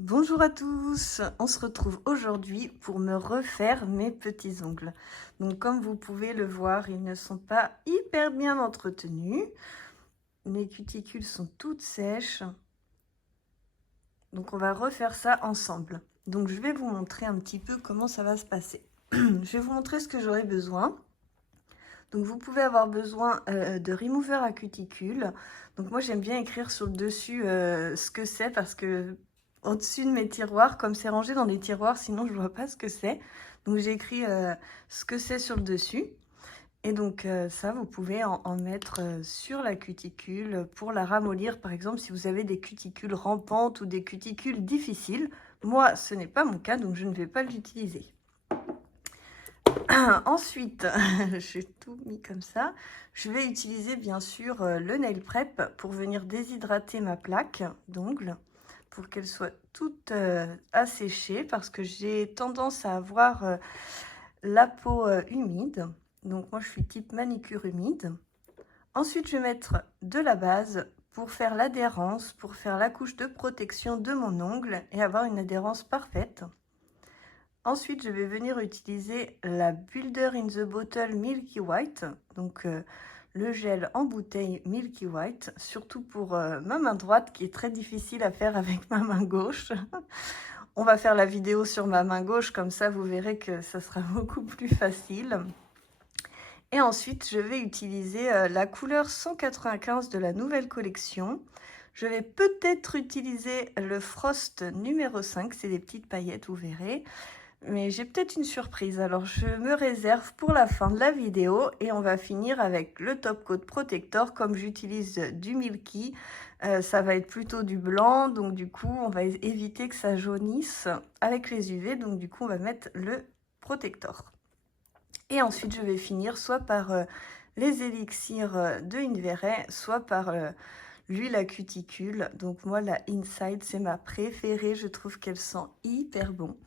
Bonjour à tous, on se retrouve aujourd'hui pour me refaire mes petits ongles. Donc comme vous pouvez le voir, ils ne sont pas hyper bien entretenus. Mes cuticules sont toutes sèches. Donc on va refaire ça ensemble. Donc je vais vous montrer un petit peu comment ça va se passer. Je vais vous montrer ce que j'aurai besoin. Donc vous pouvez avoir besoin de remover à cuticules. Donc moi j'aime bien écrire sur le dessus ce que c'est parce que au-dessus de mes tiroirs, comme c'est rangé dans des tiroirs, sinon je ne vois pas ce que c'est. Donc j'ai écrit ce que c'est sur le dessus. Et donc ça, vous pouvez en mettre sur la cuticule pour la ramollir. Par exemple, si vous avez des cuticules rampantes ou des cuticules difficiles. Moi, ce n'est pas mon cas, donc je ne vais pas l'utiliser. Ensuite, j'ai tout mis comme ça. Je vais utiliser bien sûr le nail prep pour venir déshydrater ma plaque d'ongles pour qu'elle soit toute asséchée parce que j'ai tendance à avoir la peau humide. Donc moi je suis type manicure humide. Ensuite je vais mettre de la base pour faire l'adhérence, pour faire la couche de protection de mon ongle et avoir une adhérence parfaite. Ensuite, je vais venir utiliser la Builder in the Bottle Milky White, donc le gel en bouteille Milky White, surtout pour ma main droite qui est très difficile à faire avec ma main gauche. On va faire la vidéo sur ma main gauche, comme ça vous verrez que ça sera beaucoup plus facile. Et ensuite, je vais utiliser la couleur 195 de la nouvelle collection. Je vais peut-être utiliser le Frost numéro 5, c'est des petites paillettes, vous verrez. Mais j'ai peut-être une surprise, alors je me réserve pour la fin de la vidéo et on va finir avec le Top Coat Protector. Comme j'utilise du Milky, ça va être plutôt du blanc, donc du coup on va éviter que ça jaunisse avec les UV, donc du coup on va mettre le protector. Et ensuite je vais finir soit par les élixirs de Inverays, soit par l'huile à cuticule. Donc moi la Inside c'est ma préférée, je trouve qu'elle sent hyper bon.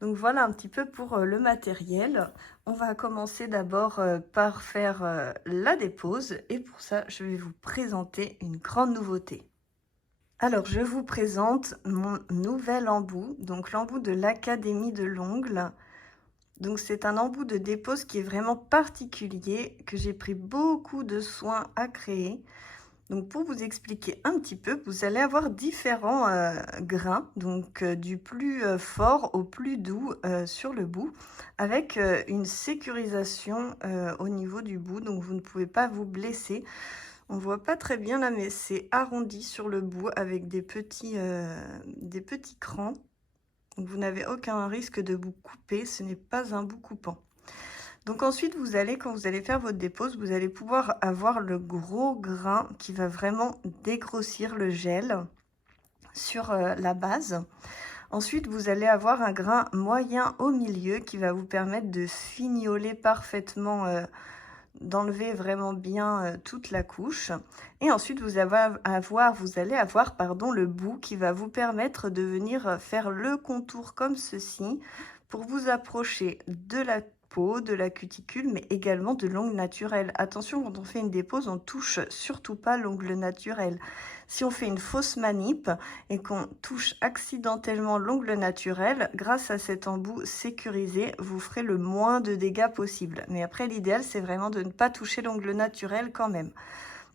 Donc voilà un petit peu pour le matériel. On va commencer d'abord par faire la dépose et pour ça je vais vous présenter une grande nouveauté. Alors je vous présente mon nouvel embout, donc l'embout de l'Académie de l'ongle. Donc c'est un embout de dépose qui est vraiment particulier, que j'ai pris beaucoup de soin à créer. Donc pour vous expliquer un petit peu, vous allez avoir différents grains, donc du plus fort au plus doux sur le bout, avec une sécurisation au niveau du bout, donc vous ne pouvez pas vous blesser. On ne voit pas très bien là, mais c'est arrondi sur le bout avec des petits crans. Donc vous n'avez aucun risque de vous couper, ce n'est pas un bout coupant. Donc ensuite, quand vous allez faire votre dépose, vous allez pouvoir avoir le gros grain qui va vraiment dégrossir le gel sur la base. Ensuite, vous allez avoir un grain moyen au milieu qui va vous permettre de fignoler parfaitement, d'enlever vraiment bien toute la couche. Et ensuite, vous allez avoir le bout qui va vous permettre de venir faire le contour comme ceci pour vous approcher de la peau, de la cuticule, mais également de l'ongle naturel. Attention, quand on fait une dépose, on touche surtout pas l'ongle naturel. Si on fait une fausse manip et qu'on touche accidentellement l'ongle naturel, grâce à cet embout sécurisé, vous ferez le moins de dégâts possible. Mais après, l'idéal, c'est vraiment de ne pas toucher l'ongle naturel quand même.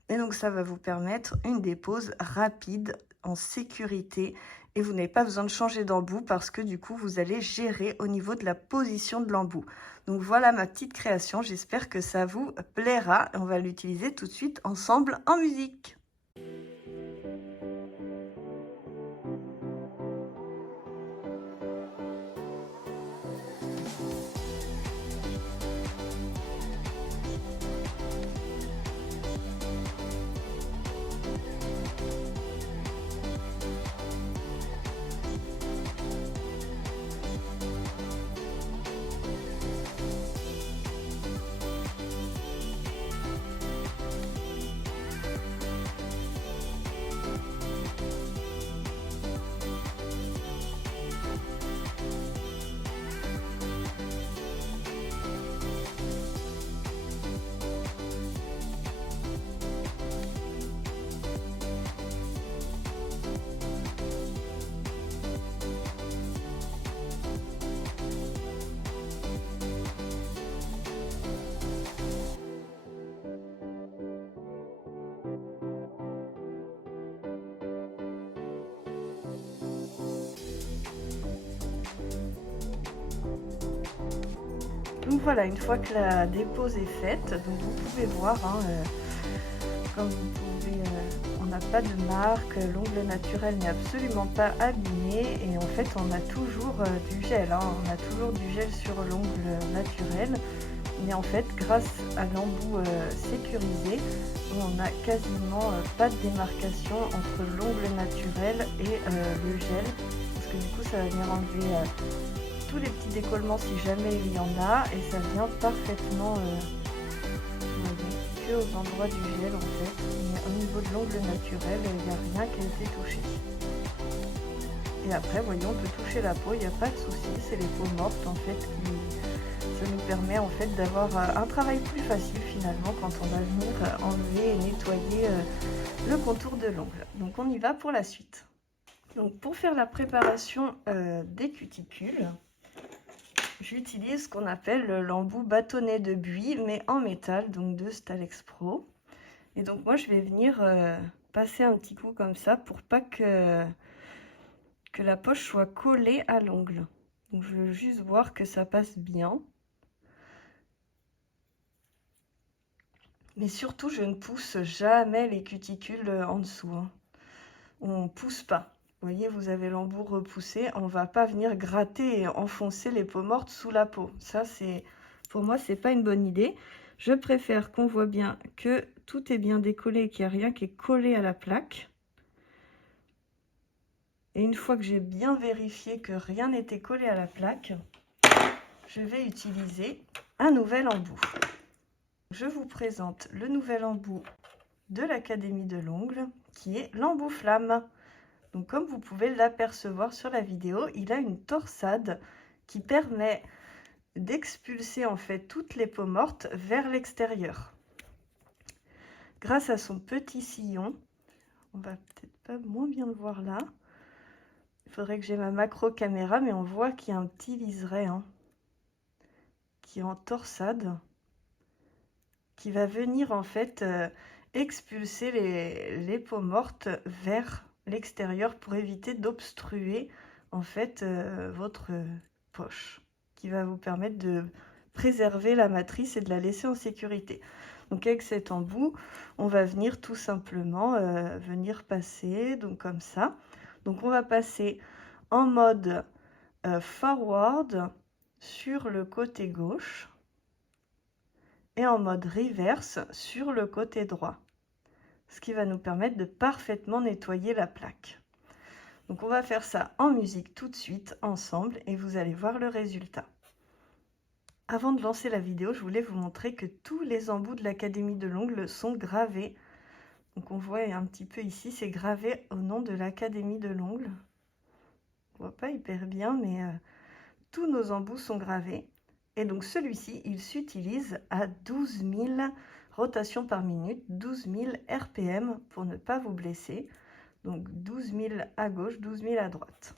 Et donc, ça va vous permettre une dépose rapide, en sécurité, et vous n'avez pas besoin de changer d'embout parce que du coup, vous allez gérer au niveau de la position de l'embout. Donc voilà ma petite création, j'espère que ça vous plaira. On va l'utiliser tout de suite ensemble en musique. voilà, une fois que la dépose est faite, donc vous pouvez voir, hein, comme vous pouvez, on n'a pas de marque, l'ongle naturel n'est absolument pas abîmé et en fait on a toujours du gel, hein, on a toujours du gel sur l'ongle naturel. Mais en fait, grâce à l'embout sécurisé, on n'a quasiment pas de démarcation entre l'ongle naturel et le gel, parce que du coup ça va venir enlever tous les petits décollements si jamais il y en a, et ça vient parfaitement que aux endroits du gel en fait. Mais au niveau de l'ongle naturel, il n'y a rien qui a été touché. Et après, voyons, on peut toucher la peau, il n'y a pas de souci, c'est les peaux mortes en fait qui... Ça nous permet en fait d'avoir un travail plus facile finalement quand on va venir enlever et nettoyer le contour de l'ongle. Donc on y va pour la suite. Donc pour faire la préparation des cuticules, j'utilise ce qu'on appelle l'embout bâtonnet de buis mais en métal, donc de Stalex Pro. Et donc moi je vais venir passer un petit coup comme ça pour pas que la poche soit collée à l'ongle. Donc je veux juste voir que ça passe bien. Mais surtout, je ne pousse jamais les cuticules en dessous, hein. On ne pousse pas. Vous voyez, vous avez l'embout repoussé. On ne va pas venir gratter et enfoncer les peaux mortes sous la peau. Ça, c'est, pour moi, c'est pas une bonne idée. Je préfère qu'on voit bien que tout est bien décollé et qu'il n'y a rien qui est collé à la plaque. Et une fois que j'ai bien vérifié que rien n'était collé à la plaque, je vais utiliser un nouvel embout. Je vous présente le nouvel embout de l'Académie de l'ongle, qui est l'embout flamme. Donc comme vous pouvez l'apercevoir sur la vidéo, il a une torsade qui permet d'expulser en fait toutes les peaux mortes vers l'extérieur. Grâce à son petit sillon, on va peut-être pas moins bien le voir là. Il faudrait que j'ai ma macro caméra, mais on voit qu'il y a un petit liseré hein, qui est en torsade, qui va venir en fait expulser les peaux mortes vers l'extérieur pour éviter d'obstruer en fait votre poche, qui va vous permettre de préserver la matrice et de la laisser en sécurité. Donc avec cet embout, on va venir tout simplement venir passer donc comme ça. Donc on va passer en mode forward sur le côté gauche et en mode reverse sur le côté droit, ce qui va nous permettre de parfaitement nettoyer la plaque. Donc on va faire ça en musique tout de suite ensemble et vous allez voir le résultat. Avant de lancer la vidéo, je voulais vous montrer que tous les embouts de l'Académie de l'ongle sont gravés. Donc on voit un petit peu ici, c'est gravé au nom de l'Académie de l'ongle. On voit pas hyper bien, mais tous nos embouts sont gravés. Et donc celui-ci, il s'utilise à 12 000 rotations par minute, 12 000 RPM pour ne pas vous blesser. Donc 12 000 à gauche, 12 000 à droite.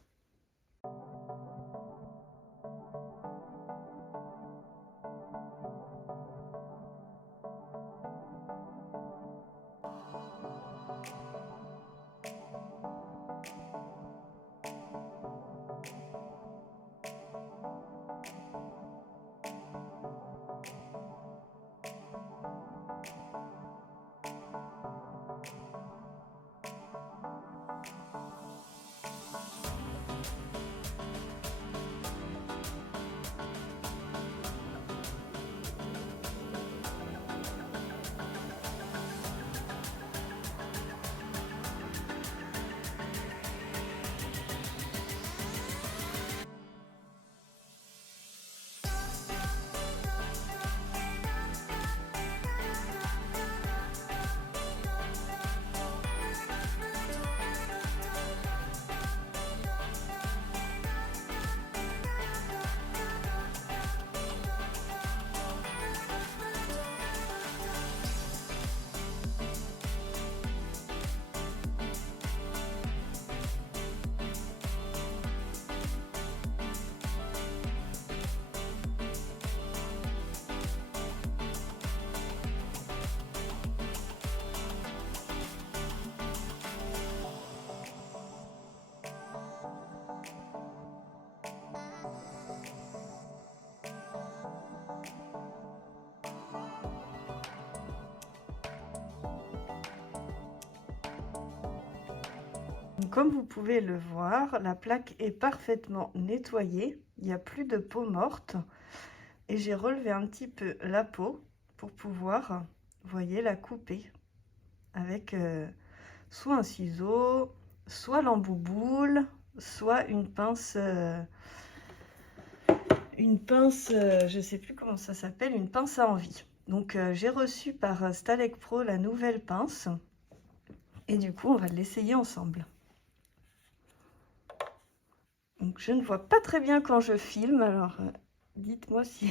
Donc comme vous pouvez le voir, la plaque est parfaitement nettoyée. Il n'y a plus de peau morte. Et j'ai relevé un petit peu la peau pour pouvoir, vous voyez, la couper avec soit un ciseau, soit l'embouboule, soit une pince, je sais plus comment ça s'appelle, une pince à envie. Donc j'ai reçu par Stalec Pro la nouvelle pince et du coup on va l'essayer ensemble. Donc je ne vois pas très bien quand je filme, alors dites-moi si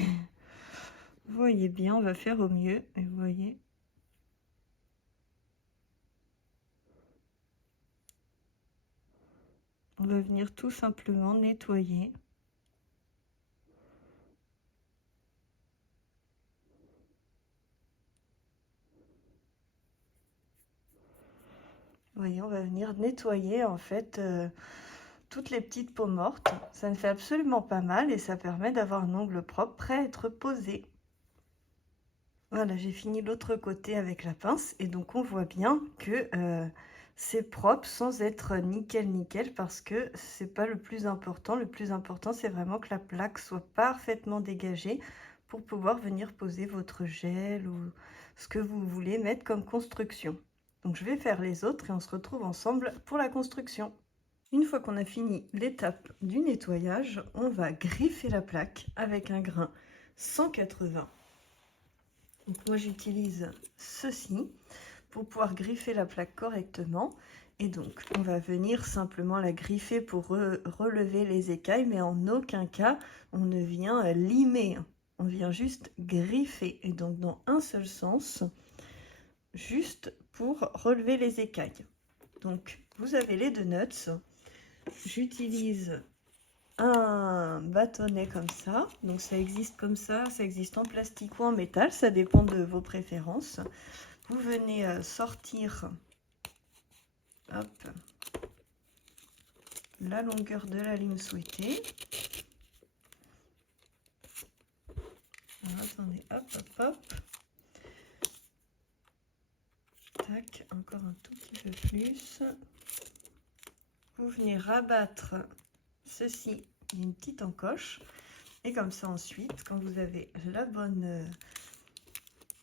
vous voyez bien, on va faire au mieux. Et vous voyez, on va venir tout simplement nettoyer. Vous voyez, on va venir nettoyer en fait toutes les petites peaux mortes. Ça ne fait absolument pas mal et ça permet d'avoir un ongle propre prêt à être posé. Voilà, j'ai fini l'autre côté avec la pince et donc on voit bien que c'est propre sans être nickel nickel parce que c'est pas le plus important. Le plus important, c'est vraiment que la plaque soit parfaitement dégagée pour pouvoir venir poser votre gel ou ce que vous voulez mettre comme construction. Donc je vais faire les autres et on se retrouve ensemble pour la construction. Une fois qu'on a fini l'étape du nettoyage, on va griffer la plaque avec un grain 180. Donc moi j'utilise ceci pour pouvoir griffer la plaque correctement. Et donc on va venir simplement la griffer pour relever les écailles, mais en aucun cas on ne vient limer. On vient juste griffer et donc dans un seul sens, juste pour relever les écailles. Donc vous avez les 2 nuts. J'utilise un bâtonnet comme ça, donc ça existe comme ça existe en plastique ou en métal, ça dépend de vos préférences. Vous venez sortir, hop, la longueur de la ligne souhaitée. Alors, attendez, hop, hop, hop. Tac, encore un tout petit peu plus. Vous venez rabattre ceci, il y a une petite encoche. Et comme ça ensuite, quand vous avez la bonne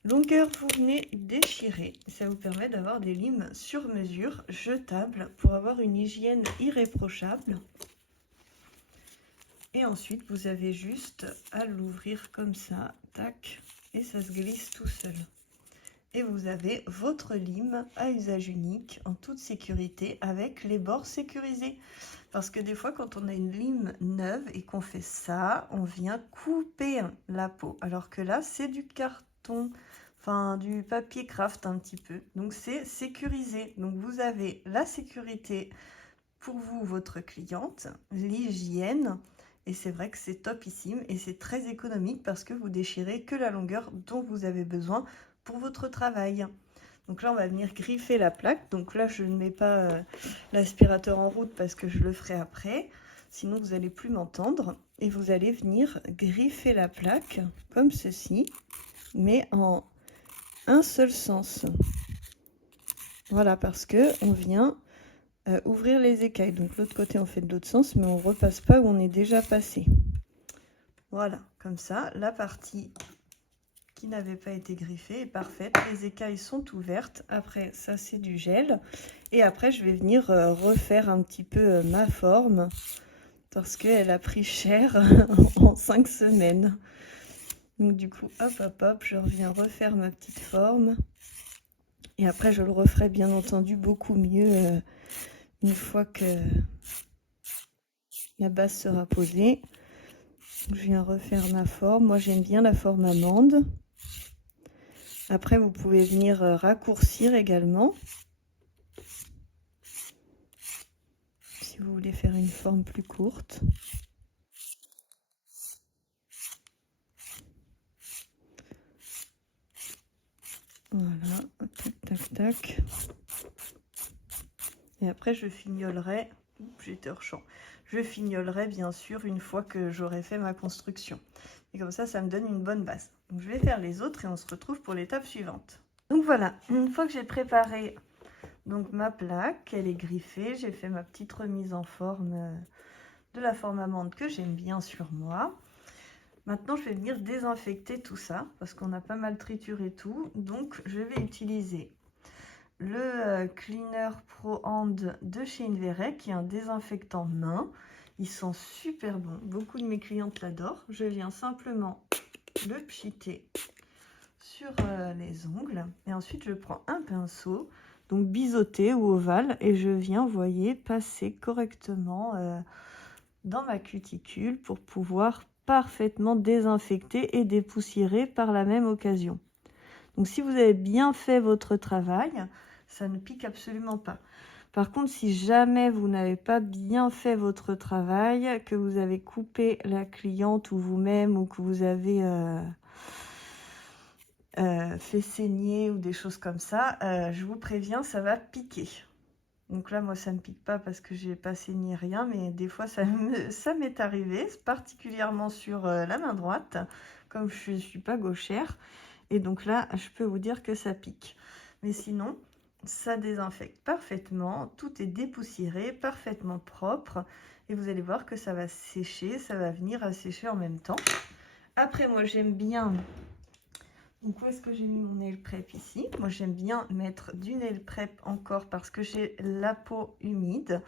longueur, vous venez déchirer. Ça vous permet d'avoir des limes sur mesure, jetables, pour avoir une hygiène irréprochable. Et ensuite, vous avez juste à l'ouvrir comme ça, tac, et ça se glisse tout seul. Et vous avez votre lime à usage unique, en toute sécurité, avec les bords sécurisés. Parce que des fois, quand on a une lime neuve et qu'on fait ça, on vient couper la peau. Alors que là, c'est du carton, enfin du papier craft un petit peu. Donc c'est sécurisé. Donc vous avez la sécurité pour vous, votre cliente, l'hygiène. Et c'est vrai que c'est topissime et c'est très économique parce que vous déchirez que la longueur dont vous avez besoin pour votre travail. Donc là, on va venir griffer la plaque. Donc là, je ne mets pas l'aspirateur en route parce que je le ferai après. Sinon, vous n'allez plus m'entendre. Et vous allez venir griffer la plaque comme ceci, mais en un seul sens. Voilà, parce que on vient ouvrir les écailles. Donc l'autre côté, on fait de l'autre sens, mais on ne repasse pas où on est déjà passé. Voilà, comme ça, la partie qui n'avait pas été griffée est parfaite. Les écailles sont ouvertes. Après, ça, c'est du gel. Et après, je vais venir refaire un petit peu ma forme parce qu'elle a pris cher en 5 semaines. Donc du coup, hop, hop, hop, je reviens refaire ma petite forme. Et après, je le referai bien entendu beaucoup mieux une fois que la base sera posée. Je viens refaire ma forme. Moi, j'aime bien la forme amande. Après, vous pouvez venir raccourcir également. Si vous voulez faire une forme plus courte. Voilà, tac, tac, tac. Et après, je fignolerai. J'étais hors champ. Je fignolerai bien sûr une fois que j'aurai fait ma construction. Et comme ça me donne une bonne base. Donc, je vais faire les autres et on se retrouve pour l'étape suivante. Donc voilà, une fois que j'ai préparé Donc ma plaque, elle est griffée. J'ai fait ma petite remise en forme de la forme amande que j'aime bien sur moi. Maintenant, je vais venir désinfecter tout ça parce qu'on a pas mal trituré tout. Donc, je vais utiliser le Cleaner Pro Hand de chez Inverec, qui est un désinfectant main. Ils sont super bons. Beaucoup de mes clientes l'adorent. Je viens simplement le pchiter sur les ongles. Et ensuite, je prends un pinceau, donc biseauté ou ovale, et je viens, vous voyez, passer correctement dans ma cuticule pour pouvoir parfaitement désinfecter et dépoussiérer par la même occasion. Donc si vous avez bien fait votre travail, ça ne pique absolument pas. Par contre, si jamais vous n'avez pas bien fait votre travail, que vous avez coupé la cliente ou vous-même, ou que vous avez fait saigner ou des choses comme ça, je vous préviens, ça va piquer. Donc là, moi, ça ne me pique pas parce que j'ai pas saigné rien, mais des fois, ça m'est arrivé, particulièrement sur la main droite, comme je ne suis pas gauchère. Et donc là, je peux vous dire que ça pique. Mais sinon, ça désinfecte parfaitement, tout est dépoussiéré, parfaitement propre. Et vous allez voir que ça va sécher, ça va venir à sécher en même temps. Après, moi, j'aime bien... Donc, où est-ce que j'ai mis mon nail prep ici? Moi, j'aime bien mettre du nail prep encore parce que j'ai la peau humide.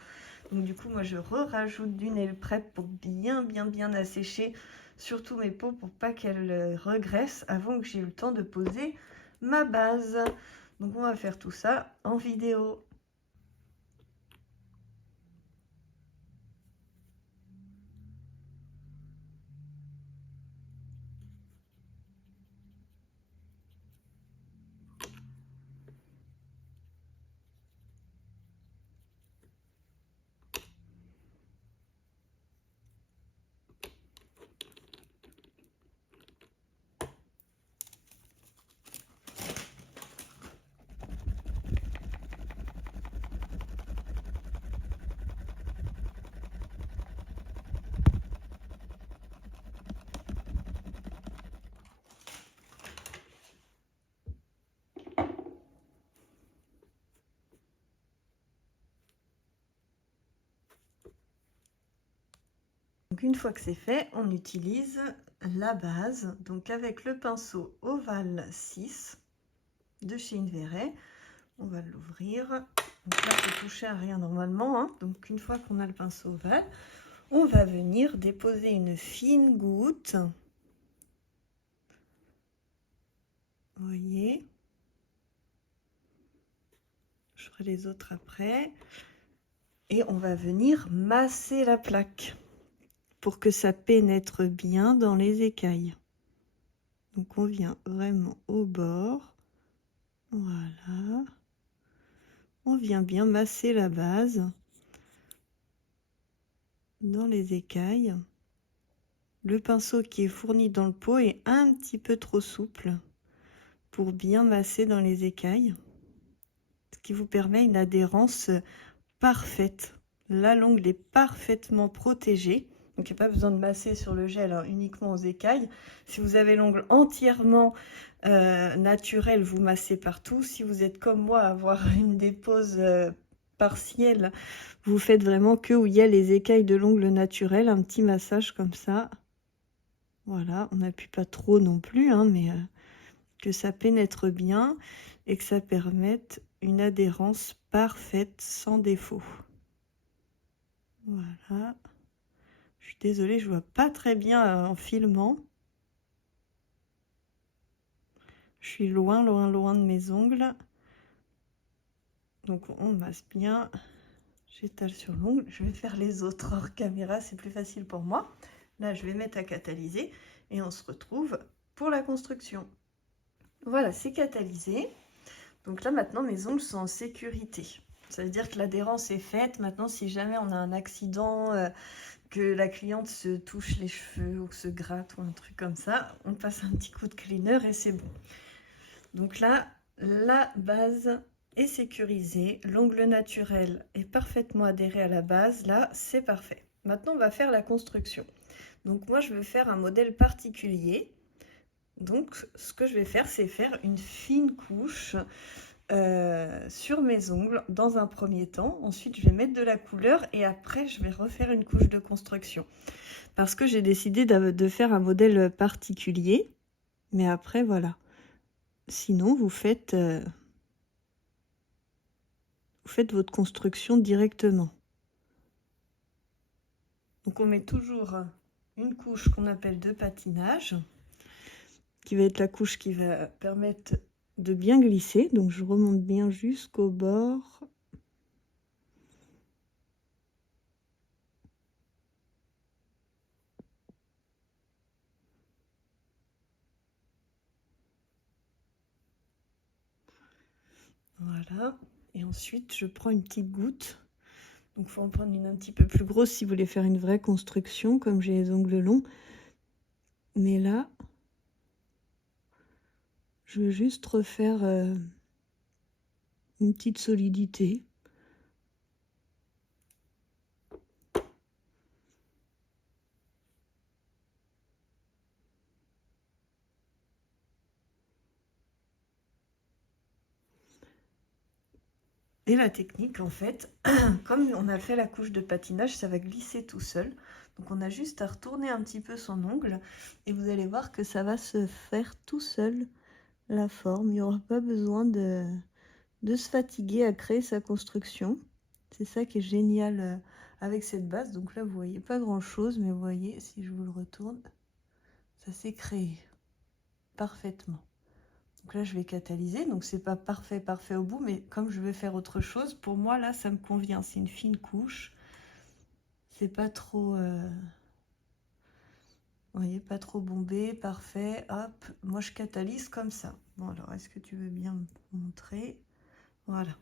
Donc, du coup, moi, je rajoute du nail prep pour bien assécher surtout mes peaux pour pas qu'elles regressent avant que j'ai eu le temps de poser ma base. Donc, on va faire tout ça en vidéo. Donc une fois que c'est fait, on utilise la base, donc avec le pinceau Oval 6 de chez Inverec. On va l'ouvrir. Donc là, c'est touché à rien normalement, hein. Donc une fois qu'on a le pinceau ovale, on va venir déposer une fine goutte. Vous voyez, je ferai les autres après. Et on va venir masser la plaque pour que ça pénètre bien dans les écailles. Donc on vient vraiment au bord. Voilà. On vient bien masser la base dans les écailles. Le pinceau qui est fourni dans le pot est un petit peu trop souple pour bien masser dans les écailles, ce qui vous permet une adhérence parfaite. Là, l'ongle est parfaitement protégé, donc il n'y a pas besoin de masser sur le gel, hein, uniquement aux écailles. Si vous avez l'ongle entièrement naturel, vous massez partout. Si vous êtes comme moi, avoir une dépose partielle, vous faites vraiment que où il y a les écailles de l'ongle naturel, un petit massage comme ça. Voilà, on n'appuie pas trop non plus, hein, mais que ça pénètre bien et que ça permette une adhérence parfaite sans défaut. Voilà. Je suis désolée, je vois pas très bien en filmant. Je suis loin de mes ongles. Donc on masse bien. J'étale sur l'ongle. Je vais faire les autres hors caméra, c'est plus facile pour moi. Là, je vais mettre à catalyser et on se retrouve pour la construction. Voilà, c'est catalysé. Donc là, maintenant, mes ongles sont en sécurité. Ça veut dire que l'adhérence est faite. Maintenant, si jamais on a un accident, que la cliente se touche les cheveux ou se gratte ou un truc comme ça, on passe un petit coup de cleaner et c'est bon. Donc là, la base est sécurisée. L'ongle naturel est parfaitement adhéré à la base. Là, c'est parfait. Maintenant, on va faire la construction. Donc moi, je veux faire un modèle particulier. Donc, ce que je vais faire, c'est faire une fine couche sur mes ongles dans un premier temps. Ensuite, je vais mettre de la couleur et après, je vais refaire une couche de construction. Parce que j'ai décidé de faire un modèle particulier. Mais après, voilà. Sinon, vous faites votre construction directement. Donc, on met toujours une couche qu'on appelle de patinage, qui va être la couche qui va permettre de bien glisser. Donc, je remonte bien jusqu'au bord. Voilà. Et ensuite, je prends une petite goutte. Donc, il faut en prendre une un petit peu plus grosse si vous voulez faire une vraie construction, comme j'ai les ongles longs. Mais là, je veux juste refaire une petite solidité. Et la technique, en fait, comme on a fait la couche de patinage, ça va glisser tout seul. Donc on a juste à retourner un petit peu son ongle et vous allez voir que ça va se faire tout seul, la forme. Il n'y aura pas besoin de se fatiguer à créer sa construction. C'est ça qui est génial avec cette base. Donc là, vous voyez pas grand-chose, mais vous voyez, si je vous le retourne, ça s'est créé parfaitement. Donc là, je vais catalyser. Donc, c'est pas parfait au bout, mais comme je veux faire autre chose, pour moi, là, ça me convient. C'est une fine couche. C'est pas trop... vous voyez, pas trop bombé, parfait. Hop, moi, je catalyse comme ça. Bon, alors, est-ce que tu veux bien me montrer? Voilà.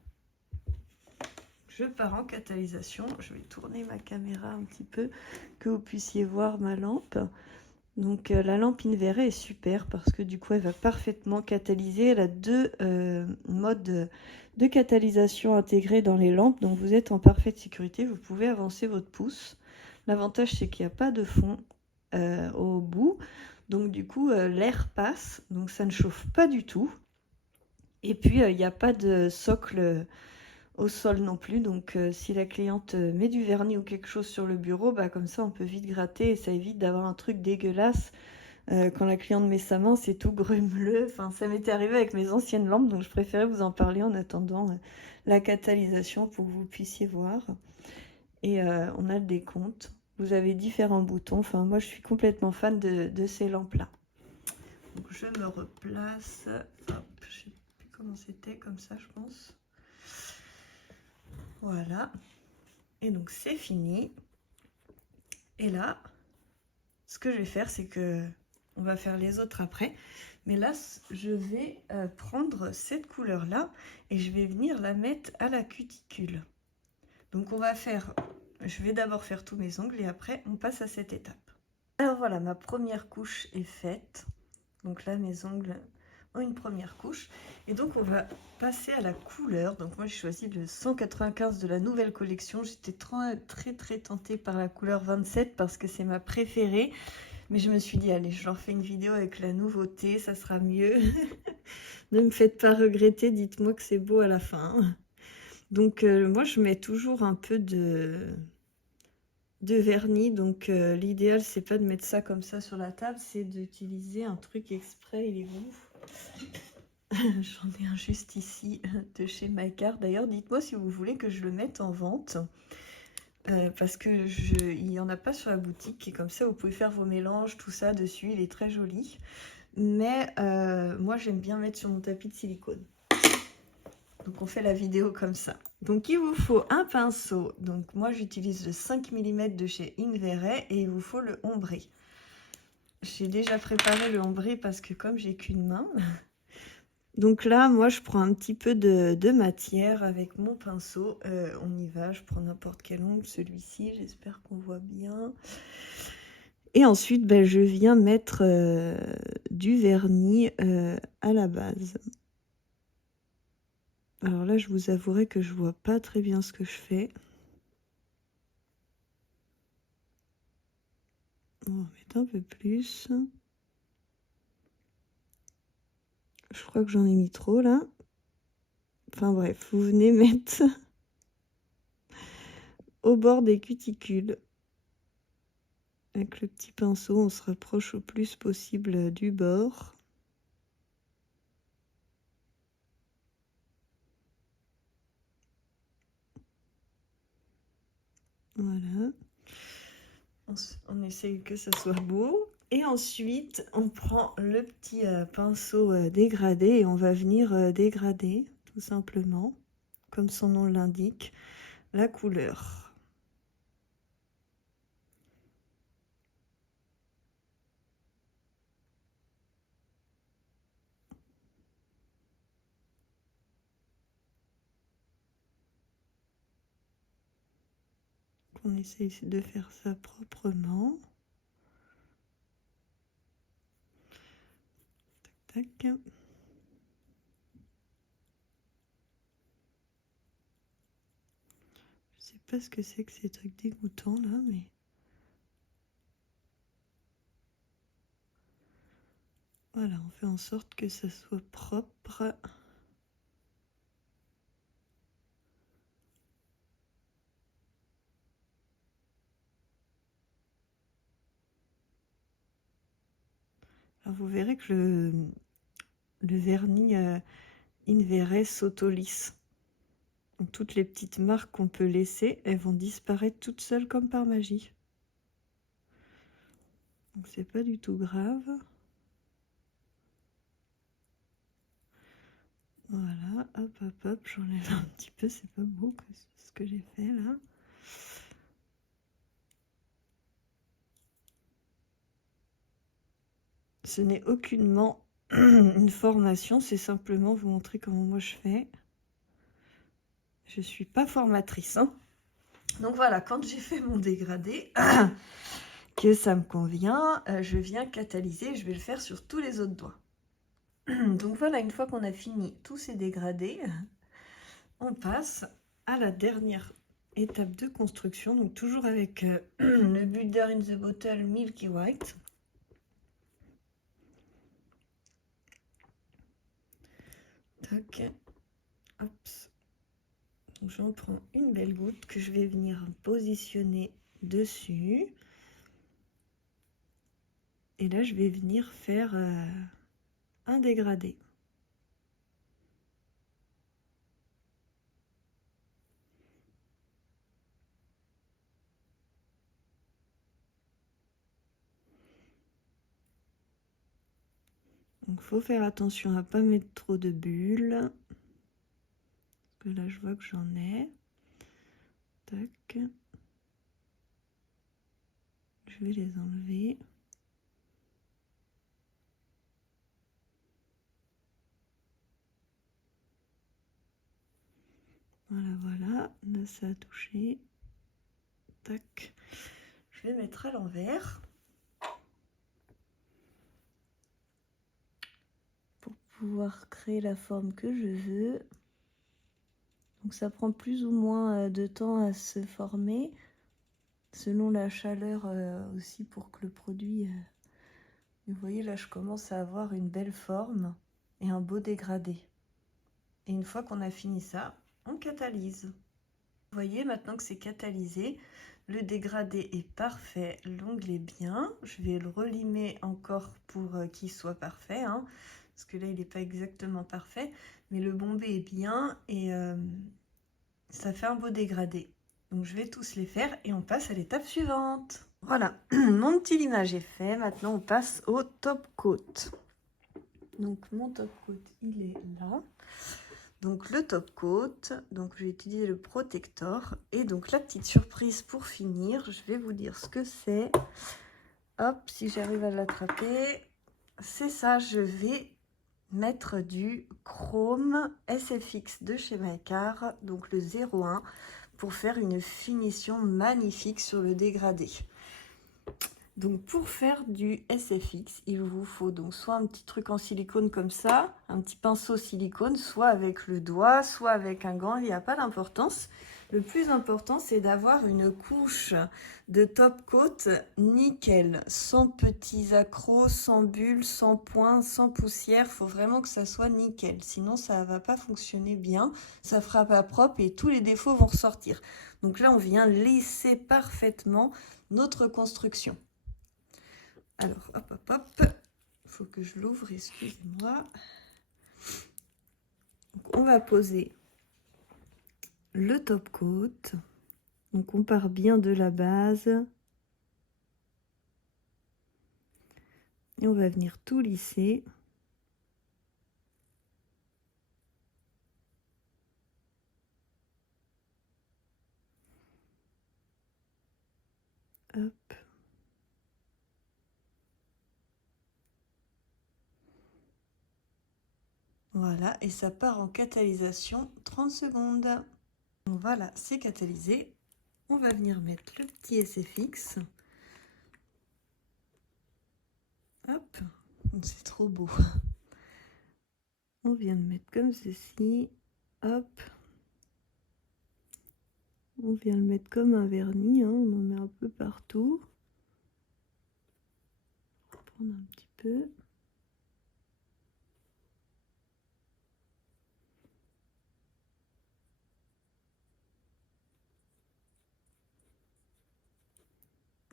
Je pars en catalysation. Je vais tourner ma caméra un petit peu, que vous puissiez voir ma lampe. Donc la lampe Invere est super parce que du coup elle va parfaitement catalyser. Elle a deux modes de catalysation intégrés dans les lampes, donc vous êtes en parfaite sécurité. Vous pouvez avancer votre pouce. L'avantage c'est qu'il n'y a pas de fond au bout, donc du coup l'air passe, donc ça ne chauffe pas du tout. Et puis il n'y a pas de socle au sol non plus, donc si la cliente met du vernis ou quelque chose sur le bureau, bah comme ça on peut vite gratter et ça évite d'avoir un truc dégueulasse. Quand la cliente met sa main, c'est tout grumeleux. Enfin, ça m'était arrivé avec mes anciennes lampes, donc je préférais vous en parler en attendant la catalysation pour que vous puissiez voir. Et on a le décompte. Vous avez différents boutons. Enfin, moi je suis complètement fan de ces lampes-là. Donc je me replace. Hop, je sais plus comment c'était, comme ça je pense. Voilà. Et donc c'est fini. Et là, ce que je vais faire, c'est que on va faire les autres après. Mais là, je vais prendre cette couleur-là et je vais venir la mettre à la cuticule. Donc on va faire, je vais d'abord faire tous mes ongles et après on passe à cette étape. Alors voilà, ma première couche est faite. Donc là, mes ongles ont une première couche. Et donc on va passer à la couleur. Donc moi j'ai choisi le 195 de la nouvelle collection. J'étais très tentée par la couleur 27 parce que c'est ma préférée. Mais je me suis dit, allez, je leur fais une vidéo avec la nouveauté, ça sera mieux. Ne me faites pas regretter, dites-moi que c'est beau à la fin. Donc, moi, je mets toujours un peu de vernis. Donc, l'idéal, c'est pas de mettre ça comme ça sur la table, c'est d'utiliser un truc exprès. Il est où? J'en ai un juste ici de chez Macar. D'ailleurs, dites-moi si vous voulez que je le mette en vente. Parce que il n'y en a pas sur la boutique et comme ça vous pouvez faire vos mélanges, tout ça dessus, il est très joli. Mais moi j'aime bien mettre sur mon tapis de silicone. Donc on fait la vidéo comme ça. Donc il vous faut un pinceau. Donc moi j'utilise le 5 mm de chez Invere et il vous faut le ombré. J'ai déjà préparé le ombré parce que comme j'ai qu'une main. Donc là, moi, je prends un petit peu de matière avec mon pinceau. On y va, je prends n'importe quel ongle, celui-ci, j'espère qu'on voit bien. Et ensuite, ben, je viens mettre du vernis à la base. Alors là, je vous avouerai que je vois pas très bien ce que je fais. On va mettre un peu plus. Je crois que j'en ai mis trop là. Enfin bref, vous venez mettre au bord des cuticules. Avec le petit pinceau, on se rapproche au plus possible du bord. Voilà. On essaye que ça soit beau. Et ensuite, on prend le petit pinceau dégradé et on va venir dégrader, tout simplement, comme son nom l'indique, la couleur. On essaye de faire ça proprement. Tac, tac. Je sais pas ce que c'est que ces trucs dégoûtants là, mais... Voilà, on fait en sorte que ça soit propre. Alors vous verrez que le vernis Inverex s'auto-lisse. Toutes les petites marques qu'on peut laisser, elles vont disparaître toutes seules comme par magie. Donc c'est pas du tout grave. Voilà, hop, hop, hop, j'enlève un petit peu, c'est pas beau ce que j'ai fait là. Ce n'est aucunement une formation, c'est simplement vous montrer comment moi je fais. Je suis pas formatrice, hein. Donc voilà, quand j'ai fait mon dégradé, que ça me convient, je viens catalyser, je vais le faire sur tous les autres doigts. Donc voilà, une fois qu'on a fini tous ces dégradés, on passe à la dernière étape de construction, donc toujours avec le Builder in the Bottle Milky White. Tac, hop. Donc j'en prends une belle goutte que je vais venir positionner dessus. Et là, je vais venir faire un dégradé. Donc, faut faire attention à ne pas mettre trop de bulles. Parce que là, je vois que j'en ai. Tac. Je vais les enlever. Voilà, voilà. Là, ça a touché. Tac. Je vais mettre à l'envers. Pour pouvoir créer la forme que je veux. Donc ça prend plus ou moins de temps à se former. Selon la chaleur aussi pour que le produit... Vous voyez, là, je commence à avoir une belle forme et un beau dégradé. Et une fois qu'on a fini ça, on catalyse. Vous voyez, maintenant que c'est catalysé, le dégradé est parfait, l'ongle est bien. Je vais le relimer encore pour qu'il soit parfait, hein, parce que là, il n'est pas exactement parfait. Mais le bombé est bien et ça fait un beau dégradé. Donc, je vais tous les faire et on passe à l'étape suivante. Voilà, mon petit limage est fait. Maintenant, on passe au top coat. Donc, mon top coat, il est là. Donc, le top coat. Donc, je vais utiliser le protector. Et donc, la petite surprise pour finir, je vais vous dire ce que c'est. Hop, si j'arrive à l'attraper. C'est ça, je vais mettre du chrome SFX de chez Macar. Donc, le 01 pour faire une finition magnifique sur le dégradé. Donc pour faire du SFX, il vous faut donc soit un petit truc en silicone comme ça, un petit pinceau silicone, soit avec le doigt, soit avec un gant, il n'y a pas d'importance. Le plus important, c'est d'avoir une couche de top coat nickel, sans petits accros, sans bulles, sans points, sans poussière. Il faut vraiment que ça soit nickel, sinon ça ne va pas fonctionner bien, ça ne fera pas propre et tous les défauts vont ressortir. Donc là, on vient lisser parfaitement notre construction. Alors, hop, hop, hop, il faut que je l'ouvre, excusez-moi. On va poser le top coat. Donc on part bien de la base. Et on va venir tout lisser. Hop. Voilà, et ça part en catalysation 30 secondes. Voilà, c'est catalysé. On va venir mettre le petit SFX. Hop, c'est trop beau. On vient de mettre comme ceci. Hop. On vient le mettre comme un vernis, hein. On en met un peu partout. On va prendre un petit peu.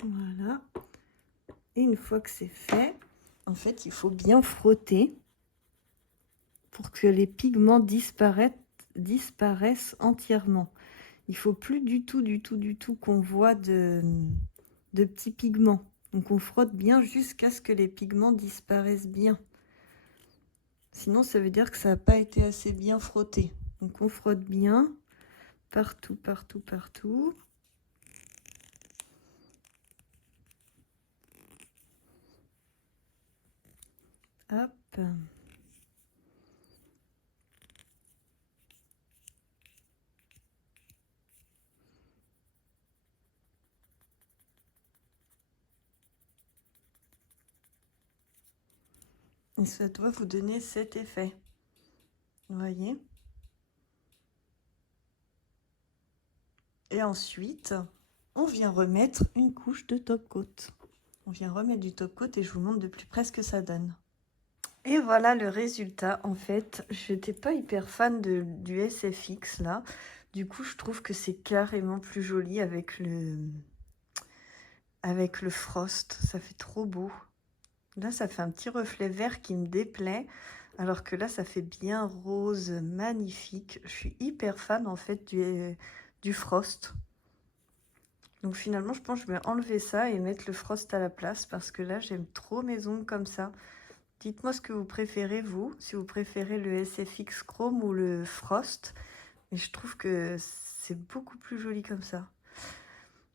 Voilà. Et une fois que c'est fait, en fait, il faut bien frotter pour que les pigments disparaissent entièrement. Il faut plus du tout qu'on voit de petits pigments. Donc on frotte bien jusqu'à ce que les pigments disparaissent bien. Sinon, ça veut dire que ça n'a pas été assez bien frotté. Donc on frotte bien partout, partout, partout. Hop. Et ça doit vous donner cet effet. Vous voyez? Et ensuite, on vient remettre une couche de top coat. On vient remettre du top coat et je vous montre de plus près ce que ça donne. Et voilà le résultat. En fait, je n'étais pas hyper fan du SFX là. Du coup, je trouve que c'est carrément plus joli avec le frost. Ça fait trop beau. Là, ça fait un petit reflet vert qui me déplaît. Alors que là, ça fait bien rose, magnifique. Je suis hyper fan en fait du frost. Donc finalement, je pense que je vais enlever ça et mettre le frost à la place. Parce que là, j'aime trop mes ongles comme ça. Dites-moi ce que vous préférez, vous. Si vous préférez le SFX Chrome ou le Frost. Et je trouve que c'est beaucoup plus joli comme ça.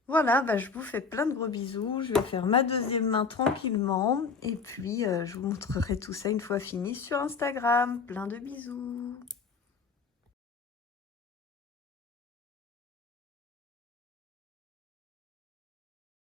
Voilà, bah, je vous fais plein de gros bisous. Je vais faire ma deuxième main tranquillement. Et puis, je vous montrerai tout ça une fois fini sur Instagram. Plein de bisous.